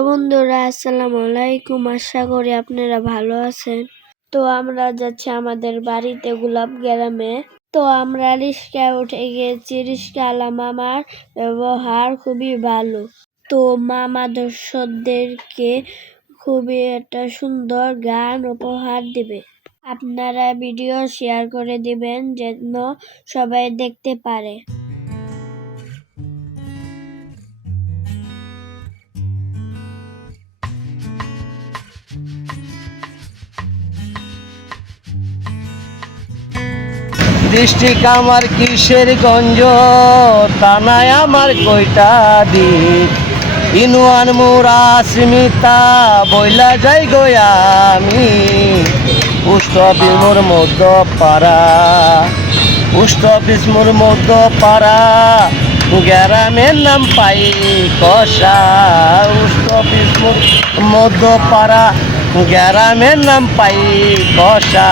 Hello বন্ধুরা, আসসালামু আলাইকুম। আশা করি আপনারা ভালো আছেন। তো আমরা যাচ্ছি আমাদের বাড়িতে গোলাপ গ্রামে। তো আমরা রিস্কায় উঠে গেছি। রিস্কাওয়ালা মামার ব্যবহার খুবই ভালো। তো মামা দর্শকদেরকে খুবই একটা সুন্দর গান উপহার দিবে। আপনারা ভিডিও শেয়ার করে দিবেন যেন সবাই দেখতে পারে। ডিস্ট্রিক্ট আমার কিশোরগঞ্জ, থানায় আমার কয়টা দিক, ইনওয়ান মোরা স্মিতা বইলা যাই গো আমি, পোস্ট অফিস মোর মধ্য পাড়া, পোস্ট অফিস মোর মধ্য পাড়া, গ্রামের নাম পাই কষা, পোস্ট অফিস মোর মধ্য পাড়া, গ্রামের নাম পাই কষা।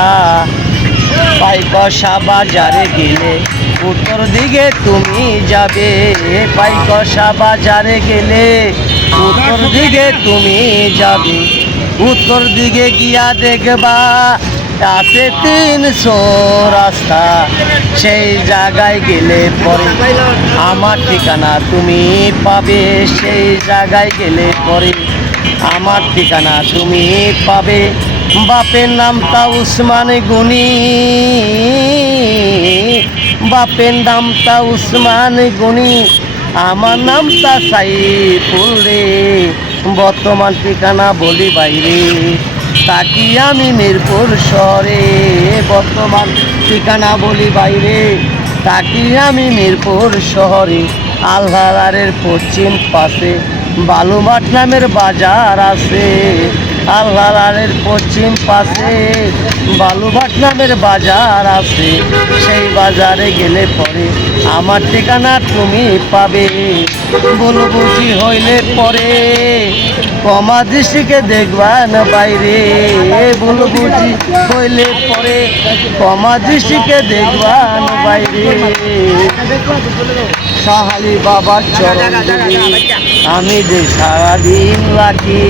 পাইকষা বাজারে গেলে উত্তর দিকে তুমি যাবে, পাইকষা বাজারে গেলে উত্তর দিকে তুমি যাবে, উত্তর দিকে গিয়া দেখবা আছে 300 রাস্তা, সেই জায়গায় গেলে পরে আমার ঠিকানা তুমি পাবে, সেই জায়গায় গেলে পরে আমার ঠিকানা তুমি পাবে। বাপের নামটা উসমান গনি, বাপের নামটা উসমান গনি, আমার নামটা সাইফুল রে, বর্তমান ঠিকানা বলি বাইরে, তাকি আমি মিরপুর শহরে, বর্তমান ঠিকানা বলি বাইরে, তাকি আমি মিরপুর শহরে। আলহারারের পশ্চিম পাশে বালুমাঠ নামের বাজার আছে, আলহারারের পশ্চিম পাশে বালুঘাট নামের বাজার আছে, সেই বাজারে গেলে পরে আমার ঠিকানা তুমি পাবে। বলবুঝি হইলে পরে কমা দৃষ্টিকে দেখবা না বাইরে, বলবুঝি হইলে পরে কমা দৃষ্টিকে দেখবা না বাইরে। সাহালি বাবার চরণ আমি যে সারাদিন রাখি,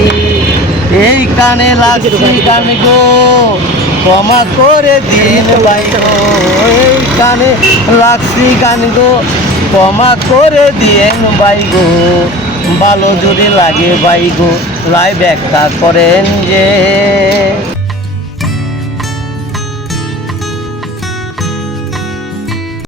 এই কানে লাগছি গান গো ক্ষমা করে দিন ভাই গো, এই কানে লাগছি গান গো ক্ষমা করে দিয়েন ভাই গো, ভালো যদি লাগে ভাই গো লাইভ একটা করেন যে।